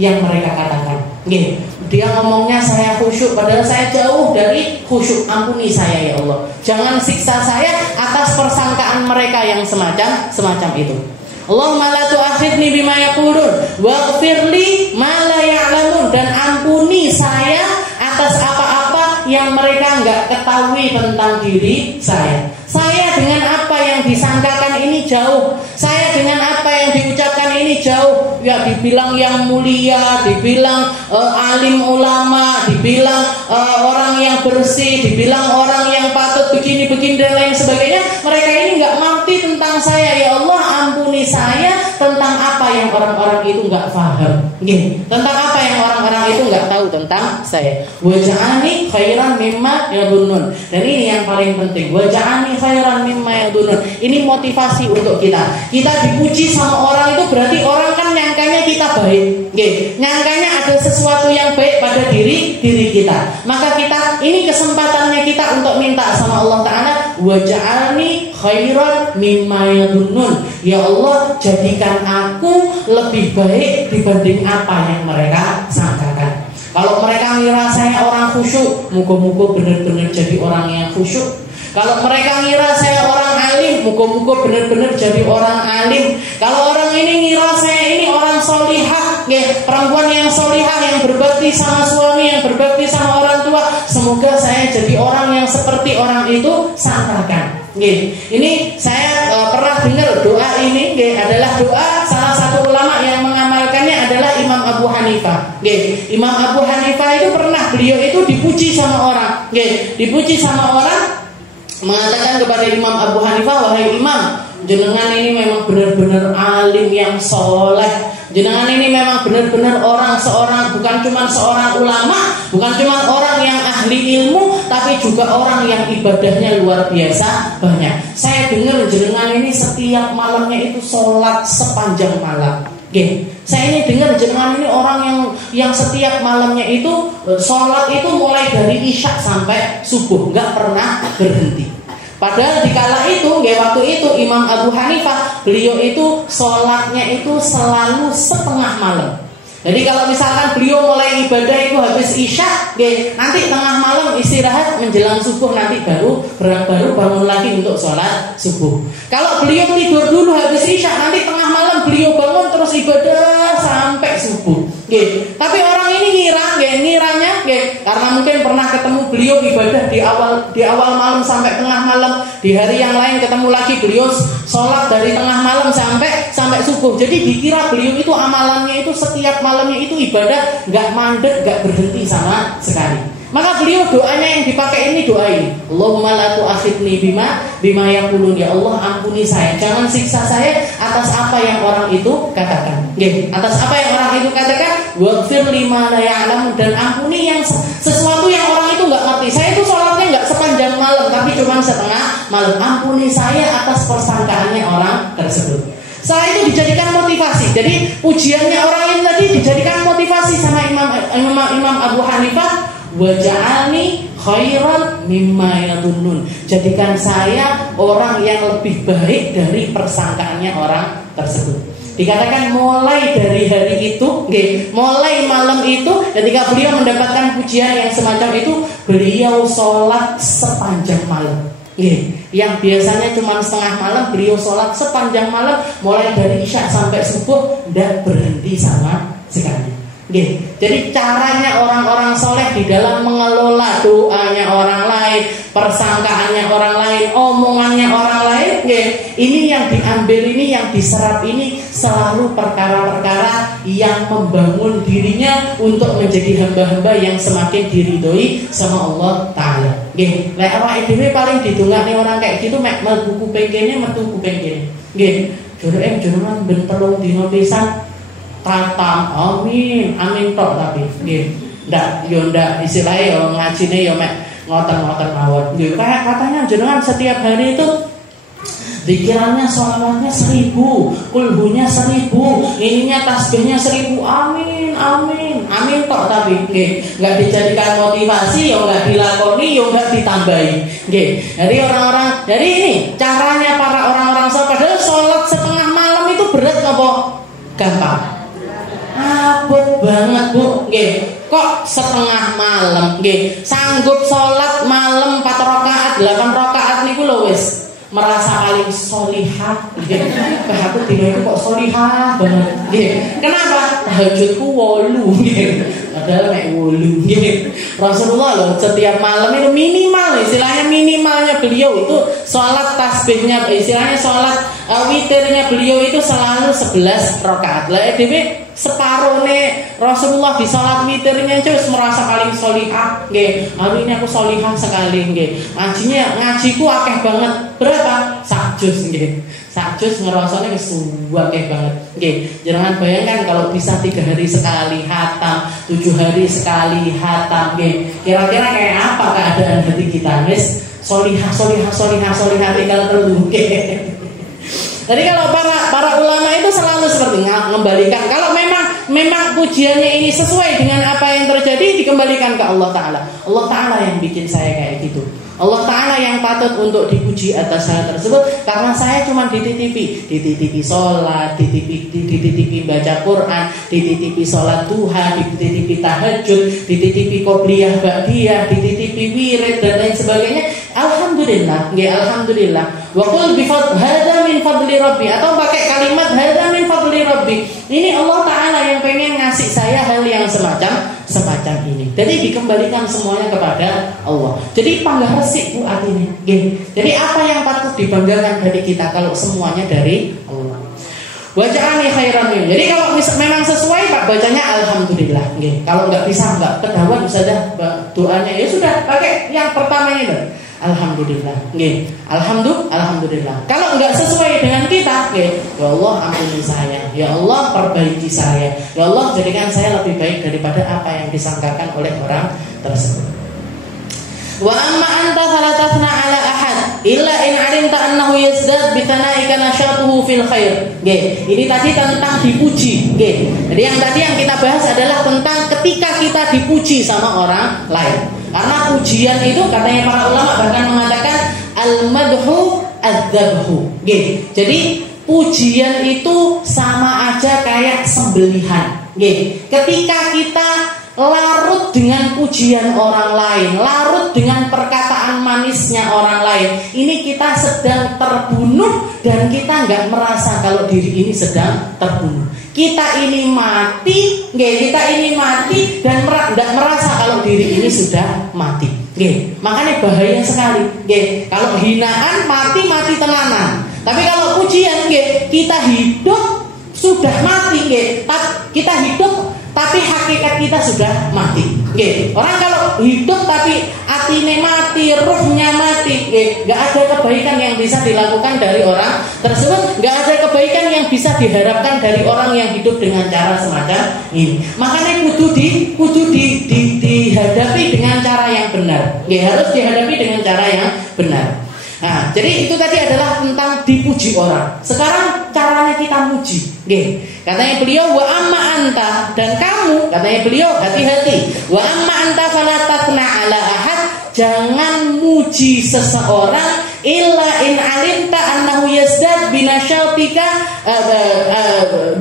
yang mereka katakan. Nggih. Dia ngomongnya saya khusyuk padahal saya jauh dari khusyuk. Ampuni saya ya Allah. Jangan siksa saya atas persangkaan mereka yang semacam itu. Allahumma la tu'akhidni bima yaqulun waghfir li ma la ya'lamun, dan ampuni saya atas apa-apa yang mereka enggak ketahui tentang diri saya. Saya dengan apa yang disangkakan ini jauh. Saya dengan apa yang diucapkan ini jauh. Ya dibilang yang mulia, dibilang alim ulama, dibilang orang yang bersih, dibilang orang yang patut begini dan lain sebagainya. Mereka ini enggak ngerti tentang saya. Ya Allah, ampuni saya tentang apa yang orang-orang itu enggak paham. Gini, tentang apa yang orang-orang itu enggak tahu tentang saya. Waj'alni khairan mimma yadhunnun. Dan ini yang paling penting. Waj'alni khairan mimma yadhunnun. Ini motivasi untuk kita. Kita dipuji sama orang itu berarti orang kan nyangkanya kita baik. Nggih, nyangkanya ada sesuatu yang baik pada diri kita. Maka kita, ini kesempatannya kita untuk minta sama Allah Ta'ala, waj'alni khairan mimma yadhunnun. Ya Allah, jadikan aku lebih baik dibanding apa yang mereka sangkakan. Kalau mereka ngira saya orang khusyuk, muga-muga benar-benar jadi orang yang khusyuk. Kalau mereka ngira saya orang alim, muga-muga benar-benar jadi orang alim. Kalau orang ini ngira saya ini orang solihah, perempuan yang solihah, yang berbakti sama suami, yang berbakti sama orang tua, semoga saya jadi orang yang seperti orang itu sangkakan. Ini saya pernah dengar doa ini, adalah doa salah satu ulama yang mengamalkannya adalah Imam Abu Hanifah. Imam Abu Hanifah itu pernah, beliau itu dipuji sama orang, dipuji sama orang, mengatakan kepada Imam Abu Hanifah, wahai Imam, jenengan ini memang benar-benar alim yang soleh. Jenengan ini memang benar-benar seorang bukan cuma seorang ulama, bukan cuma orang yang ahli ilmu, tapi juga orang yang ibadahnya luar biasa banyak. Saya dengar jenengan ini setiap malamnya itu sholat sepanjang malam. Saya ini dengar jenengan ini orang yang setiap malamnya itu sholat itu mulai dari isya sampai subuh, nggak pernah berhenti. Padahal dikala itu, waktu itu Imam Abu Hanifah, beliau itu sholatnya itu selalu setengah malam. Jadi kalau misalkan beliau mulai ibadah itu habis isya, nanti tengah malam istirahat menjelang subuh, nanti baru bangun lagi untuk sholat subuh. Kalau beliau tidur dulu habis isya, nanti tengah malam beliau bangun terus ibadah sampai subuh. Tapi orang ini ngiranya karena mungkin pernah ketemu beliau ibadah di awal malam sampai tengah malam, di hari yang lain ketemu lagi beliau sholat dari tengah malam sampai subuh. Jadi dikira beliau itu amalannya itu setiap malamnya itu ibadah, nggak mandek, nggak berhenti sama sekali. Maka beliau doanya yang dipakai ini doa ini, Allahumma la tu'akhidni bima yaqulun. Ya Allah, ampuni saya, jangan siksa saya atas apa yang orang itu katakan. Atas apa yang orang itu katakan, waghfir li ma la ya'lamun, dan ampuni yang sesuatu yang orang itu enggak mengerti, saya itu sholatnya nggak sepanjang malam, tapi cuma setengah malam. Ampuni saya atas persangkaannya orang tersebut. Setelah itu dijadikan motivasi. Jadi pujiannya orang ini tadi dijadikan motivasi sama Imam Abu Hanifah. Waja'alni khairan mimma yadunnun. Jadikan saya orang yang lebih baik dari persangkaannya orang tersebut. Dikatakan mulai dari hari itu, mulai malam itu, ketika beliau mendapatkan pujian yang semacam itu, beliau sholat sepanjang malam. Yang biasanya cuma setengah malam, beliau sholat sepanjang malam, mulai dari isya sampai subuh, tidak berhenti sama sekali. Jadi caranya orang-orang soleh di dalam mengelola doanya orang lain, persangkaannya orang lain, omongannya orang lain, ini yang diambil, ini yang diserap, ini selalu perkara-perkara yang membangun dirinya untuk menjadi hamba-hamba yang semakin diridhoi sama Allah Ta'ala. Lek awake dhewe paling ditungakne orang kayak gitu mek mlebu kuping kene metu kuping kene. Jureke jenengan ben 3 dina pisan tatam, amin tok, tapi ndak istilahnya yo ngajine yo mek ngoten-ngoten mawon. Kayak katanya jenengan setiap hari itu pikirannya sholawatnya 1000, kulhunya 1000, ininya tasbihnya 1000, amin tok, tapi nggak dijadikan motivasi, yo nggak dilakoni, yo nggak ditambahi. Jadi orang-orang, jadi ini caranya para orang-orang sholat. Padahal sholat setengah malam itu berat apa? Gampang. Abot banget, Bu. Kok setengah malam? Sanggup sholat malam 4 rakaat, 8 rakaat niku lho wis merasa paling sholihah. Aku dino itu kok sholihah banget. Kenapa? Tahajudku 8. Padahal mek 8. Rasulullah loh setiap malam itu minimal, istilahnya minimalnya beliau itu sholat tasbihnya, istilahnya sholat witirnya beliau itu selalu 11 rakaat. Lah dhewe separuhnya Rasulullah di sholat witirnya itu merasa paling sholihah. Hari ini aku sholihah sekali. Ngajiku akeh banget. Berapa? Sakjus. Sakjus ngerasanya suwakeh banget. Jangan bayangkan kalau bisa 3 hari sekali hatam, 7 hari sekali hatam. Kira-kira kayak apa keadaan hati kita? Sholihah tinggal terlalu. Jadi kalau para ulama itu selalu seperti mengembalikan. Kalau memang pujiannya ini sesuai dengan apa yang terjadi, dikembalikan ke Allah Ta'ala. Allah Ta'ala yang bikin saya kayak gitu. Allah Ta'ala yang patut untuk dipuji atas hal tersebut. Karena saya cuma dititipi sholat, dititipi baca Quran, dititipi sholat duha, dititipi tahajud, dititipi qobliyah ba'diyah, dititipi wirid dan lain sebagainya. Alhamdulillah, alhamdulillah. Wa qul bi hadza min fadli rabbi, atau pakai kalimat hadza min fadli rabbi. Ini Allah Ta'ala yang pengen ngasih saya hal yang semacam ini. Jadi dikembalikan semuanya kepada Allah. Jadi panggah resik Bu artinya. Jadi apa yang patut dibanggakan dari kita kalau semuanya dari Allah. Waja'ani khairan min. Jadi kalau memang sesuai Pak bacanya alhamdulillah. Kalau nggak bisa nggak kedawan saja doanya, ya sudah pakai yang pertama ini. Alhamdulillah. Alhamdulillah. Kalau enggak sesuai dengan kita, ya Allah ampuni saya. Ya Allah perbaiki saya. Ya Allah jadikan saya lebih baik daripada apa yang disangkakan oleh orang tersebut. Wa amma anta fala tasna ala ahad illa in alimta annahu yazdad bi thana'ika nasyatuhu fil khair. Ini tadi tentang dipuji. Jadi yang tadi yang kita bahas adalah tentang ketika kita dipuji sama orang lain. Karena pujian itu katanya para ulama bahkan mengatakan al-madhu adzabhu. Jadi pujian itu sama aja kayak sembelihan. Ketika kita larut dengan pujian orang lain, larut dengan perkataan manisnya orang lain, ini kita sedang terbunuh dan kita nggak merasa kalau diri ini sedang terbunuh. Kita ini mati, dan tidak merasa kalau diri ini sudah mati. Makanya bahaya sekali. Kalau hinaan mati tenanan. Tapi kalau pujian, kita hidup sudah mati. Kita hidup tapi hakikat kita sudah mati. Nggih. Orang kalau hidup tapi atine mati, ruhnya mati, nggih, enggak ada kebaikan yang bisa dilakukan dari orang tersebut, enggak ada kebaikan yang bisa diharapkan dari orang yang hidup dengan cara semacam ini. Makanya kudu dihadapi dengan cara yang benar. Nggih, harus dihadapi dengan cara yang benar. Nah, jadi itu tadi adalah tentang dipuji orang. Sekarang caranya kita muji. Nggih. Katanya beliau wa amma anta, dan kamu, katanya beliau hati-hati. Wa amma anta fala tatna ala ahad, jangan muji seseorang illa in alimta annahu yazdad binasyatika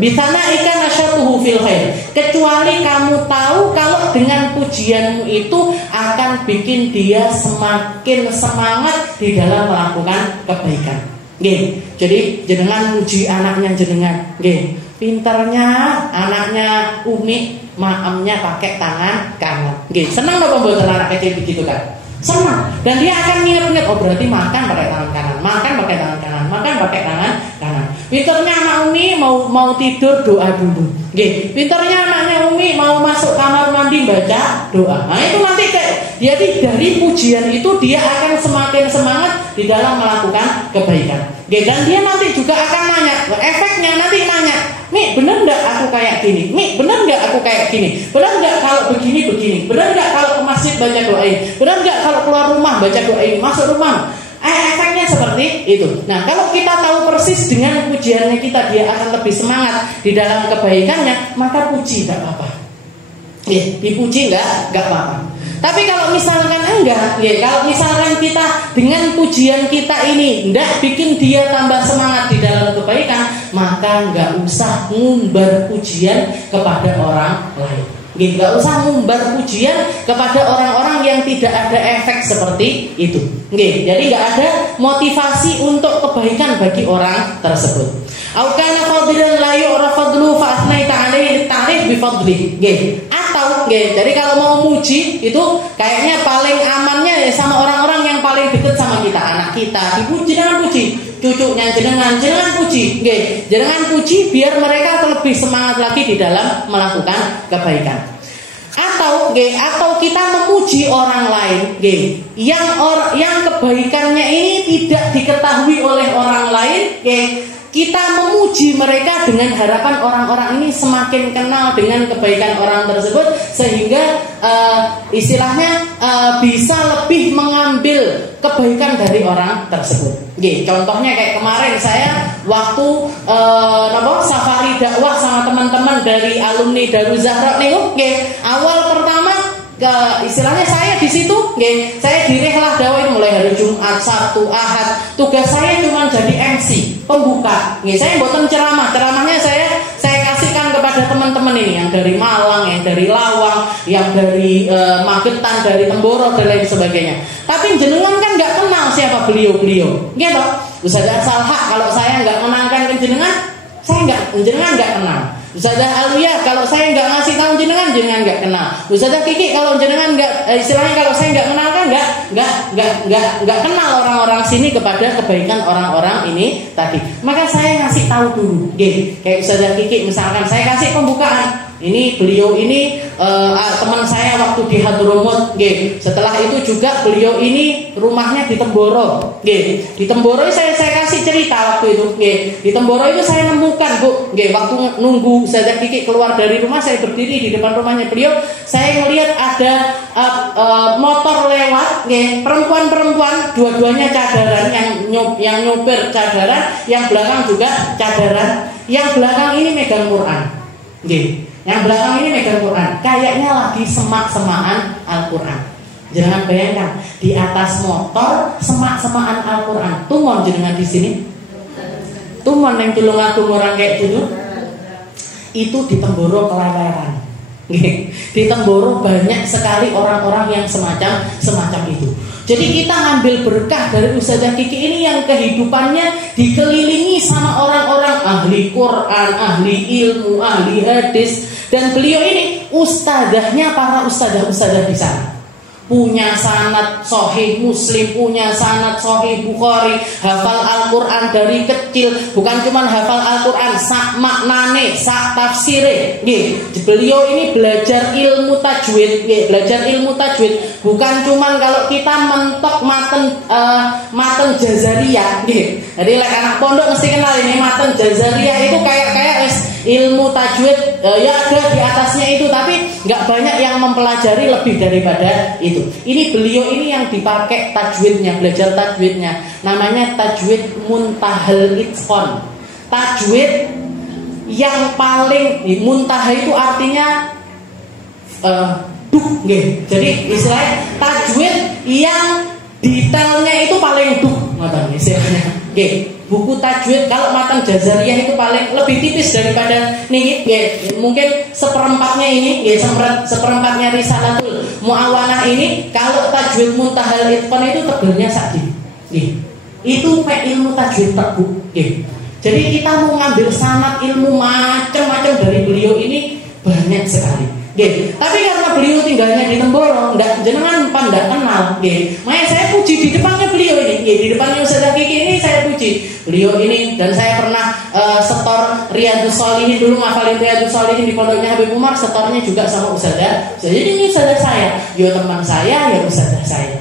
bitanaika nasyatuhu fil khair, kecuali kamu tahu kalau dengan pujianmu itu akan bikin dia semakin semangat di dalam melakukan kebaikan. Nggih. Jadi jenengan muji anaknya jenengan, nggih. Pinternya anaknya Umi, maamnya pakai tangan kanan. Nggih, senang napa mboten anak kecil begitu kan? Senang. Dan dia akan nginget-nginget, oh berarti makan pakai tangan kanan, makan pakai tangan kanan, makan pakai tangan kanan. Pinternya anak Umi mau tidur doa dulu. Nggih, pinternya anaknya Umi mau masuk kamar mandi baca doa. Nah, itu nanti jadi dari pujian itu dia akan semakin semangat di dalam melakukan kebaikan. Nggih, dan dia nanti juga akan nanya, efeknya nanti nanya, Mi, bener nggak aku kayak gini? Mi, bener nggak aku kayak gini? Bener nggak kalau begini? Bener nggak kalau ke masjid baca doa ini? Bener nggak kalau keluar rumah baca doa ini? Masuk rumah? Efeknya seperti itu. Nah, kalau kita tahu persis dengan pujiannya kita, dia akan lebih semangat di dalam kebaikannya, maka puji nggak apa-apa. Ya, dipuji nggak apa-apa. Tapi kalau misalkan enggak, ya kalau misalkan kita dengan pujian kita ini enggak bikin dia tambah semangat di dalam kebaikan, maka enggak usah ngumbar pujian kepada orang lain. Enggak usah ngumbar pujian kepada orang-orang yang tidak ada efek seperti itu. Jadi enggak ada motivasi untuk kebaikan bagi orang tersebut. Au kana fadlan la yu'ra fadlu fa asnaita alaihi litarif bi fadli. Atau jadi kalau mau muji itu kayaknya paling amannya ya sama orang-orang yang paling dekat sama kita, anak kita dipuji, jangan puji, cucunya jenengan puji, jangan puji biar mereka lebih semangat lagi di dalam melakukan kebaikan. Atau kita memuji orang lain, yang kebaikannya ini tidak diketahui oleh orang lain, kita memuji mereka dengan harapan orang-orang ini semakin kenal dengan kebaikan orang tersebut, sehingga istilahnya bisa lebih mengambil kebaikan dari orang tersebut. Contohnya kayak kemarin saya waktu safari dakwah sama teman-teman dari alumni Darul Zahra nih, awal pertama istilahnya saya di situ, saya di rehlah dakwah itu mulai hari Jumat, Sabtu, Ahad. Tugas saya cuma jadi MC, pembuka. Saya buatan ceramahnya saya kasihkan kepada teman-teman ini yang dari Malang, yang dari Lawang, yang dari Magetan, dari Temboro dan lain sebagainya. Tapi jenengan kan nggak kenal siapa beliau-beliau, gitu. Ustazah Salha kalau saya nggak menangkan ke jenengan nggak kenal. Ustazah Alwiyah kalau saya nggak ngasih tahu jenengan nggak kenal. Ustazah Kiki kalau jenengan nggak, istilahnya kalau saya nggak kenalkan nggak kenal orang-orang sini kepada kebaikan orang-orang ini tadi. Maka saya ngasih tahu dulu, kayak Ustazah Kiki misalkan saya kasih pembukaan. Ini beliau ini teman saya waktu di Hadromut, setelah itu juga beliau ini rumahnya di Temboro, di Temboro saya kasih cerita waktu itu, di Temboro itu saya nemukan waktu nunggu Ustazah Kiki keluar dari rumah, saya berdiri di depan rumahnya beliau, saya melihat ada motor lewat, perempuan-perempuan, dua-duanya cadaran, yang nyopir cadaran, yang belakang juga cadaran, yang belakang ini megang Quran, yang belakang ini megang Quran, kayaknya lagi semak-semakan Al-Quran. Jangan bayangkan di atas motor semak-semakan Al-Quran. Tumon jenengan di sini, tumon yang tulungan orang kayak gitu. Itu di Temboro keleweran. Di Temboro banyak sekali orang-orang yang semacam itu. Jadi kita ngambil berkah dari Ustazah Kiki ini yang kehidupannya dikelilingi sama orang-orang ahli Quran, ahli ilmu, ahli hadis, dan beliau ini ustadzahnya para ustadzah di sana. punya sanad sahih Muslim, punya sanad sahih Bukhari, hafal Al-Qur'an dari kecil, bukan cuma hafal Al-Qur'an, sak maknane, sak tafsire. Nggih, beliau ini belajar ilmu tajwid, nggih, belajar ilmu tajwid, bukan cuma kalau kita mentok maten Jazariyah, nggih. Jadi like anak pondok mesti kenal ini maten Jazariyah itu kayak ilmu tajwid ya ada di atasnya itu, tapi nggak banyak yang mempelajari lebih daripada itu. Ini beliau ini yang dipakai tajwidnya, belajar tajwidnya, namanya tajwid muntahal itqan. Tajwid yang paling muntaha itu artinya nggih. Jadi istilahnya tajwid yang detailnya itu paling ngoten istilahnya. Nggih. Buku tajwid kalau matan Jazariyah itu paling lebih tipis daripada nih, mungkin seperempatnya ini, seperempatnya Risalatul Muawanah ini. Kalau tajwid Muntahal Itqan itu tebalnya sakit, itu ilmu tajwid terbuk. Jadi kita mau ngambil sanad ilmu macam-macam dari beliau ini banyak sekali. Tapi karena beliau tinggalnya di Temboro, jenengan ndak kenal. Makanya saya puji di depannya beliau ini, di depannya Ustazah Kiki ini saya puji beliau ini. Dan saya pernah setor Riyadhus Shalihin dulu, ngafalin Riyadhus Shalihin di pondoknya Habib Umar, setornya juga sama Ustazah. Jadi ini Ustazah saya, teman saya, Ustazah saya.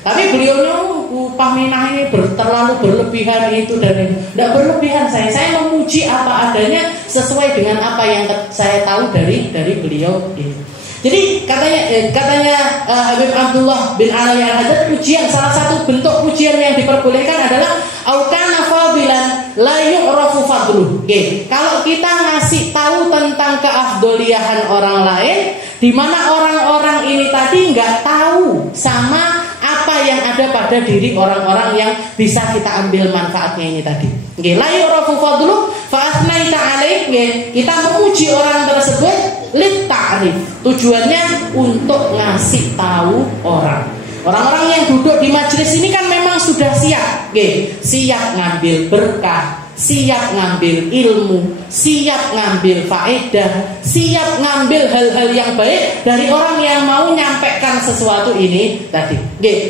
Tapi beliaunya upah minah ini terlalu berlebihan itu dan itu. Tidak berlebihan saya memuji apa adanya sesuai dengan apa yang saya tahu dari beliau ini. Jadi katanya Habib Abdullah bin Alwi Al-Haddad, pujian, salah satu bentuk pujian yang diperbolehkan adalah aukana fadilan la yu'rafu fadluh. Kalau kita ngasih tahu tentang keafdoliahan orang lain, di mana orang-orang ini tadi nggak tahu sama apa yang ada pada diri orang-orang yang bisa kita ambil manfaatnya ini tadi. La yu'rafu fadluh fa athnaita alaih. Kita memuji orang tersebut lit ta'rif. Tujuannya untuk ngasih tahu orang. Orang-orang yang duduk di majelis ini kan memang sudah siap, siap ngambil berkah, siap ngambil ilmu, siap ngambil faedah, siap ngambil hal-hal yang baik dari orang yang mau nyampaikan sesuatu ini tadi.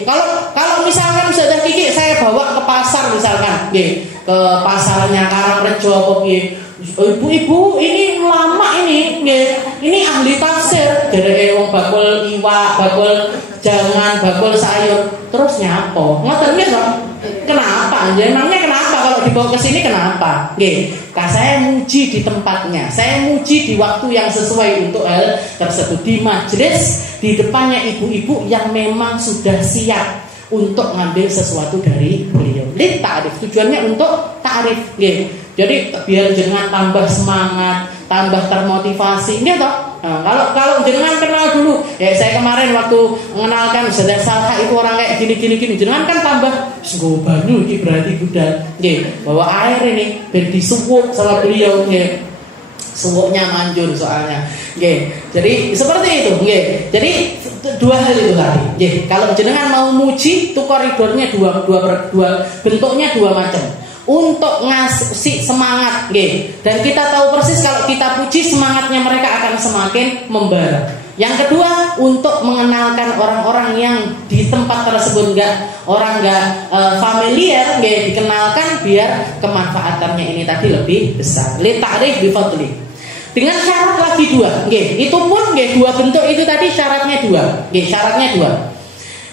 Kalau misalkan Ustazah Kiki saya bawa ke pasar misalkan, ke pasarnya Karangrejo, ibu-ibu ini lama ini ahli tafsir, jadi wong bakul iwak, bakul jangan, bakul sayur, terus nyapo ngoten nggih to? Kenapa? Emangnya kenapa kalau dibawa ke sini kenapa? Saya muji di tempatnya, saya muji di waktu yang sesuai untuk hal tersebut, di majelis di depannya ibu-ibu yang memang sudah siap untuk ngambil sesuatu dari beliau. Lit ta'rif, tujuannya untuk ta'rif. Jadi biar jenengan tambah semangat, tambah termotivasi. Ini toh. Nah, kalau jenengan kenal dulu, saya kemarin waktu mengenalkan Ustazah Salha itu orang kayak gini. Jenengan kan tambah sego banyu iki berarti budal. Bawa air ini biar disuwuk sama beliau. Suwuknya manjur soalnya. Jadi seperti itu. Jadi dua hal itu tadi. Kalau jenengan mau muji, itu koridornya dua bentuknya dua macam. Untuk ngasih semangat, dan kita tahu persis kalau kita puji semangatnya mereka akan semakin membara. Yang kedua, untuk mengenalkan orang-orang yang di tempat tersebut nggak familiar, dikenalkan biar kemanfaatannya ini tadi lebih besar. Li ta'rif bi fadli. Dengan syarat lagi dua, itu pun dua bentuk itu tadi syaratnya dua,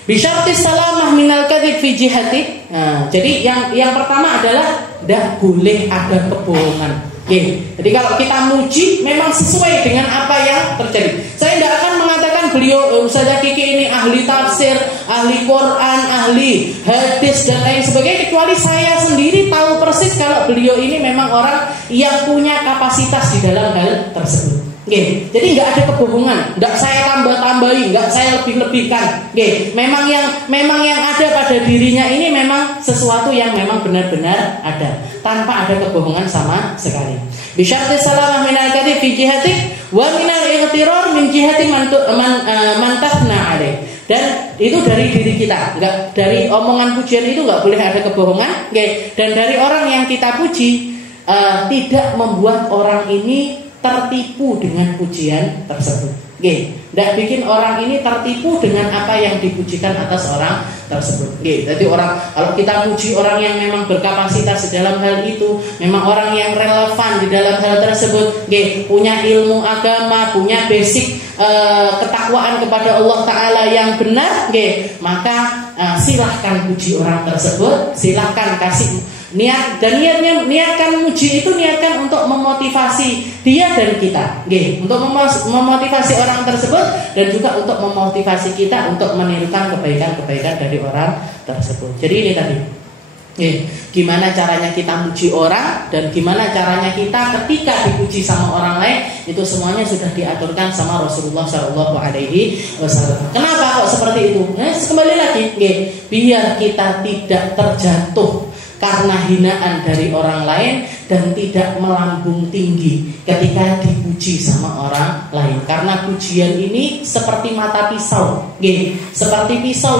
Bisyarti salamah minal kadhib fi jihati. Nah, jadi yang pertama adalah tidak boleh ada kebohongan. Jadi kalau kita muji memang sesuai dengan apa yang terjadi. Saya tidak akan mengatakan beliau Ustazah Kiki ini ahli tafsir, ahli Quran, ahli hadis dan lain sebagainya, kecuali saya sendiri tahu persis kalau beliau ini memang orang yang punya kapasitas di dalam hal tersebut. Jadi nggak ada kebohongan, nggak saya tambah-tambahi, nggak saya lebih-lebihkan. Memang yang ada pada dirinya ini memang sesuatu yang memang benar-benar ada, tanpa ada kebohongan sama sekali. Bisyarti salamah minal kadhib fi jihati wa minal ightirar min jihati man tathna alaih. Dan itu dari diri kita, nggak dari omongan pujian itu nggak boleh ada kebohongan. Dan dari orang yang kita puji tidak membuat orang ini tertipu dengan pujian tersebut. Tidak bikin orang ini tertipu dengan apa yang dipujikan atas orang tersebut. Jadi orang, kalau kita puji orang yang memang berkapasitas di dalam hal itu, memang orang yang relevan di dalam hal tersebut, punya ilmu agama, punya basic ketakwaan kepada Allah Ta'ala yang benar, maka silahkan puji orang tersebut, silahkan kasih niat, dan niatkan muji itu niatkan untuk memotivasi dia dan kita, untuk memotivasi orang tersebut dan juga untuk memotivasi kita untuk menirukan kebaikan-kebaikan dari orang tersebut. Jadi ini tadi, gimana caranya kita muji orang dan gimana caranya kita ketika dipuji sama orang lain, itu semuanya sudah diaturkan sama Rasulullah SAW. Kenapa kok seperti itu? Kembali lagi, biar kita tidak terjatuh karena hinaan dari orang lain dan tidak melambung tinggi ketika dipuji sama orang lain. Karena pujian ini seperti mata pisau, seperti pisau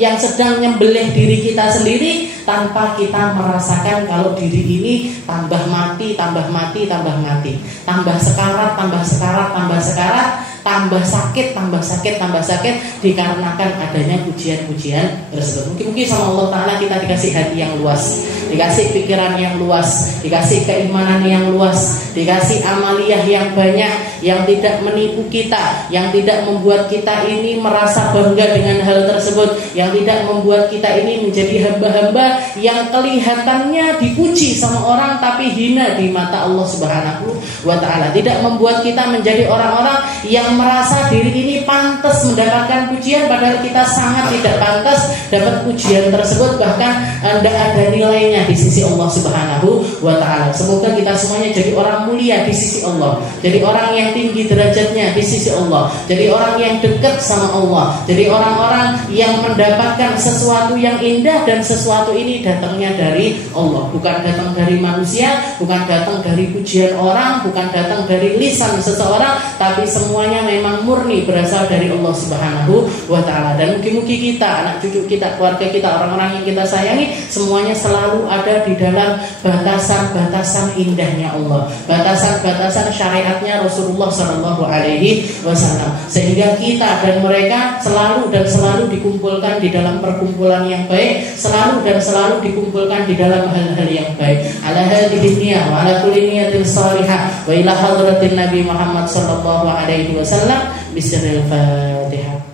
yang sedang nyembelih diri kita sendiri tanpa kita merasakan kalau diri ini tambah mati, tambah mati, tambah mati, tambah sekarat, tambah sekarat, tambah sekarat, tambah sakit, tambah sakit, tambah sakit, dikarenakan adanya pujian-pujian tersebut. Mungkin sama Allah Ta'ala kita dikasih hati yang luas, dikasih pikiran yang luas, dikasih keimanan yang luas, dikasih amaliyah yang banyak, yang tidak menipu kita, yang tidak membuat kita ini merasa bangga dengan hal tersebut, yang tidak membuat kita ini menjadi hamba-hamba yang kelihatannya dipuji sama orang tapi hina di mata Allah Subhanahu wa Ta'ala. Tidak membuat kita menjadi orang-orang yang merasa diri ini pantas mendapatkan pujian, padahal kita sangat tidak pantas dapat pujian tersebut, bahkan tidak ada nilainya di sisi Allah Subhanahu wa Ta'ala. Semoga kita semuanya jadi orang mulia di sisi Allah, jadi orang yang tinggi derajatnya di sisi Allah, jadi orang yang dekat sama Allah, jadi orang-orang yang mendapatkan sesuatu yang indah, dan sesuatu ini datangnya dari Allah, bukan datang dari manusia, bukan datang dari pujian orang, bukan datang dari lisan seseorang, tapi semuanya memang murni berasal dari Allah Subhanahu wa Ta'ala. Dan mugi-mugi kita, anak cucu kita, keluarga kita, orang-orang yang kita sayangi, semuanya selalu ada di dalam batasan-batasan indahnya Allah, batasan-batasan syariatnya Rasulullah SAW, sehingga kita dan mereka selalu dan selalu dikumpulkan di dalam perkumpulan yang baik, selalu dan selalu dikumpulkan di dalam hal-hal yang baik. Ala hadhihi niyah wa ala kulli niyatin salihah wa ila hadratin Nabi Muhammad sallallahu alaihi wasallam. Bismillahirrahmanirrahim.